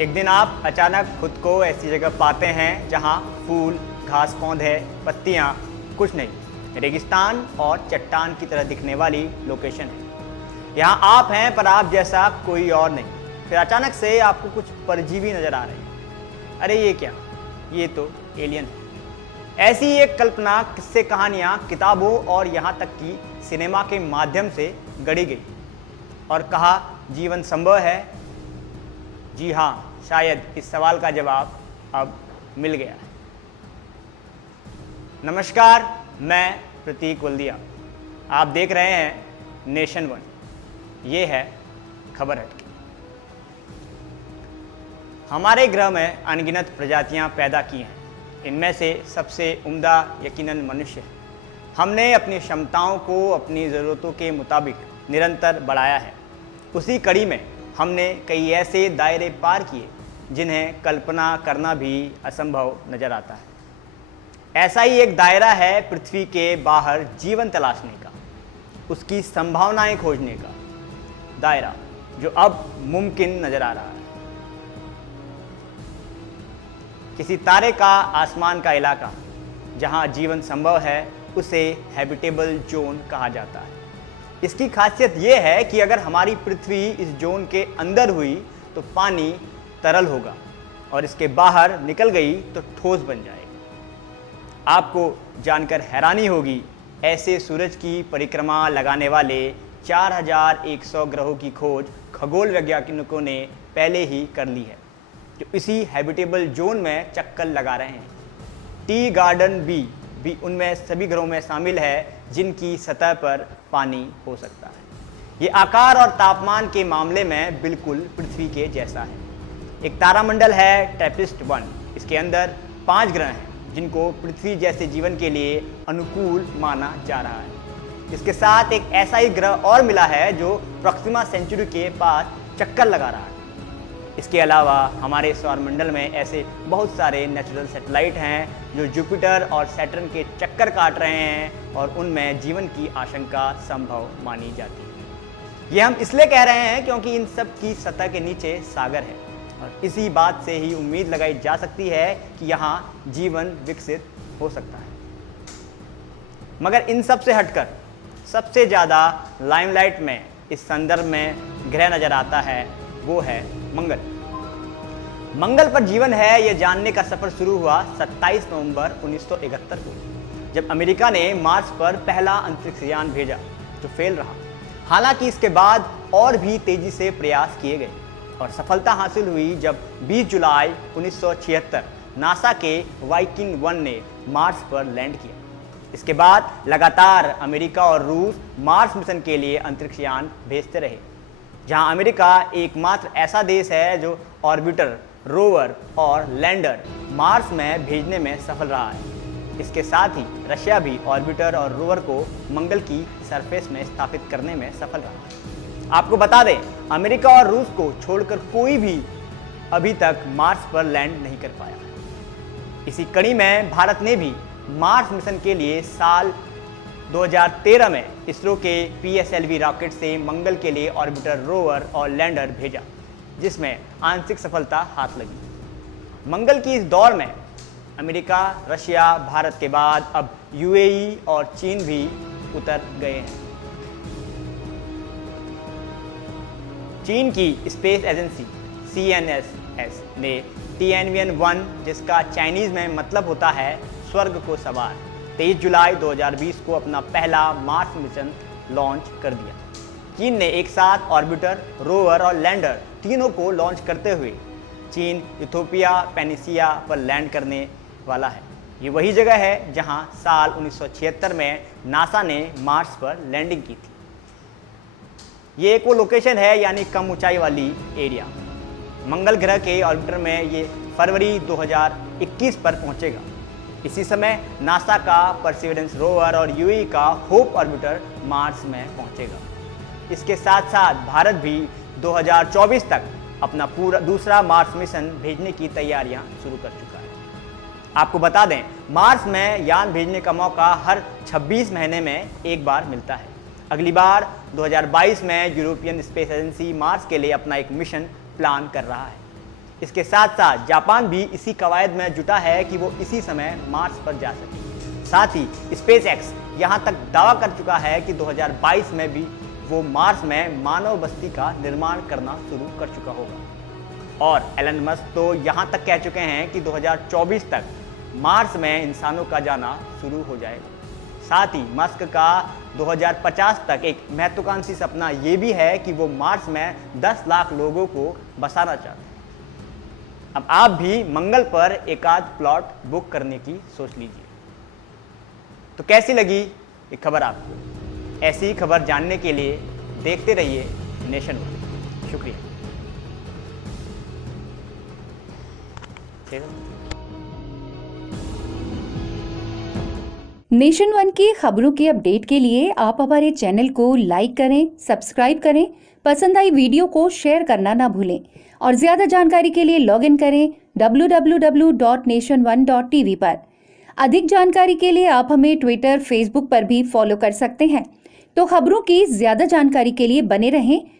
एक दिन आप अचानक खुद को ऐसी जगह पाते हैं जहां फूल, घास, पौधे, पत्तियां कुछ नहीं, रेगिस्तान और चट्टान की तरह दिखने वाली लोकेशन है। यहाँ आप हैं पर आप जैसा कोई और नहीं। फिर अचानक से आपको कुछ परजीवी नजर आ रहे हैं। अरे ये क्या, ये तो एलियन है। ऐसी एक कल्पना, किस्से, कहानियां किताबों और यहाँ तक कि सिनेमा के माध्यम से गढ़ी गई और कहा जीवन संभव है। जी हाँ, शायद इस सवाल का जवाब अब मिल गया है। नमस्कार, मैं प्रतीक वल्दिया। आप देख रहे हैं नेशन वन। ये है खबर हटके। हमारे ग्रह में अनगिनत प्रजातियां पैदा की हैं। इनमें से सबसे उम्दा यकीनन मनुष्य है। हमने अपनी क्षमताओं को अपनी ज़रूरतों के मुताबिक निरंतर बढ़ाया है। उसी कड़ी में हमने कई ऐसे दायरे पार किए जिन्हें कल्पना करना भी असंभव नजर आता है। ऐसा ही एक दायरा है पृथ्वी के बाहर जीवन तलाशने का, उसकी संभावनाएं खोजने का दायरा, जो अब मुमकिन नजर आ रहा है। किसी तारे का आसमान का इलाका जहां जीवन संभव है, उसे हैबिटेबल जोन कहा जाता है। इसकी खासियत यह है कि अगर हमारी पृथ्वी इस जोन के अंदर हुई तो पानी तरल होगा और इसके बाहर निकल गई तो ठोस बन जाएगा। आपको जानकर हैरानी होगी, ऐसे सूरज की परिक्रमा लगाने वाले 4100 ग्रहों की खोज खगोल वैज्ञानिकों ने पहले ही कर ली है, जो इसी हैबिटेबल जोन में चक्कर लगा रहे हैं। टी गार्डन बी भी उनमें सभी ग्रहों में शामिल है जिनकी सतह पर पानी हो सकता है। ये आकार और तापमान के मामले में बिल्कुल पृथ्वी के जैसा है। एक तारामंडल है ट्रैपिस्ट 1। इसके अंदर 5 ग्रह हैं जिनको पृथ्वी जैसे जीवन के लिए अनुकूल माना जा रहा है। इसके साथ एक ऐसा ही ग्रह और मिला है जो प्रोक्सिमा सेंचुरी के पास चक्कर लगा रहा है। इसके अलावा हमारे सौरमंडल में ऐसे बहुत सारे नेचुरल सैटेलाइट हैं जो जुपिटर और सैटर्न के चक्कर काट रहे हैं और उनमें जीवन की आशंका संभव मानी जाती है। ये हम इसलिए कह रहे हैं क्योंकि इन सब की सतह के नीचे सागर है और इसी बात से ही उम्मीद लगाई जा सकती है कि यहाँ जीवन विकसित हो सकता है। मगर इन सब से हटकर सबसे ज़्यादा लाइमलाइट में इस संदर्भ में ग्रह नजर आता है, वो है मंगल। मंगल पर जीवन है, यह जानने का सफर शुरू हुआ 27 नवंबर 1971 को, जब अमेरिका ने मार्स पर पहला अंतरिक्ष यान भेजा, जो फेल रहा। हालांकि इसके बाद और भी तेजी से प्रयास किए गए और सफलता हासिल हुई जब 20 जुलाई 1976 नासा के वाइकिंग 1 ने मार्स पर लैंड किया। इसके बाद लगातार अमेरिका और रूस मार्स मिशन के लिए अंतरिक्ष यान भेजते रहे, जहां अमेरिका एकमात्र ऐसा देश है जो ऑर्बिटर, रोवर और लैंडर मार्स में भेजने में सफल रहा है। इसके साथ ही रशिया भी ऑर्बिटर और रोवर को मंगल की सरफेस में स्थापित करने में सफल रहा है। आपको बता दें, अमेरिका और रूस को छोड़कर कोई भी अभी तक मार्स पर लैंड नहीं कर पाया। इसी कड़ी में भारत ने भी मार्स मिशन के लिए साल 2013 में इसरो के PSLV रॉकेट से मंगल के लिए ऑर्बिटर, रोवर और लैंडर भेजा, जिसमें आंशिक सफलता हाथ लगी। मंगल की इस दौड़ में अमेरिका, रशिया, भारत के बाद अब UAE और चीन भी उतर गए हैं। चीन की स्पेस एजेंसी CNSS ने Tianwen-1, जिसका चाइनीज में मतलब होता है स्वर्ग को सवार, 23 जुलाई 2020 को अपना पहला मार्स मिशन लॉन्च कर दिया। चीन ने एक साथ ऑर्बिटर, रोवर और लैंडर तीनों को लॉन्च करते हुए चीन इथोपिया पेनिसिया पर लैंड करने वाला है। ये वही जगह है जहां साल 1976 में नासा ने मार्स पर लैंडिंग की थी। ये एक वो लोकेशन है, यानी कम ऊंचाई वाली एरिया। मंगल ग्रह के ऑर्बिटर में ये फरवरी 2021 पर पहुंचेगा। इसी समय नासा का परसिवरेंस रोवर और UAE का होप ऑर्बिटर मार्स में पहुंचेगा। इसके साथ साथ भारत भी 2024 तक अपना दूसरा मार्स मिशन भेजने की तैयारियां शुरू कर चुका है। आपको बता दें, मार्स में यान भेजने का मौका हर 26 महीने में एक बार मिलता है। अगली बार 2022 में यूरोपियन स्पेस एजेंसी मार्स के लिए अपना एक मिशन प्लान कर रहा है। इसके साथ साथ जापान भी इसी कवायद में जुटा है कि वो इसी समय मार्स पर जा सके। साथ ही स्पेस एक्स यहाँ तक दावा कर चुका है कि 2022 में भी वो मार्स में मानव बस्ती का निर्माण करना शुरू कर चुका होगा। और एलन मस्क तो यहाँ तक कह चुके हैं कि 2024 तक मार्स में इंसानों का जाना शुरू हो जाएगा। साथ ही मस्क का 2050 तक एक महत्वाकांक्षी सपना ये भी है कि वो मार्स में 10 लाख लोगों को बसाना चाहते हैं। अब आप भी मंगल पर एक आध प्लॉट बुक करने की सोच लीजिए। तो कैसी लगी ये खबर आपको? ऐसी ही खबर जानने के लिए देखते रहिए नेशन वन। शुक्रिया। नेशन वन की खबरों के अपडेट के लिए आप हमारे चैनल को लाइक करें, सब्सक्राइब करें, पसंद आई वीडियो को शेयर करना ना भूलें और ज़्यादा जानकारी के लिए लॉग इन करें www.nation1.tv पर। अधिक जानकारी के लिए आप हमें ट्विटर, फेसबुक पर भी फॉलो कर सकते हैं। तो खबरों की ज़्यादा जानकारी के लिए बने रहें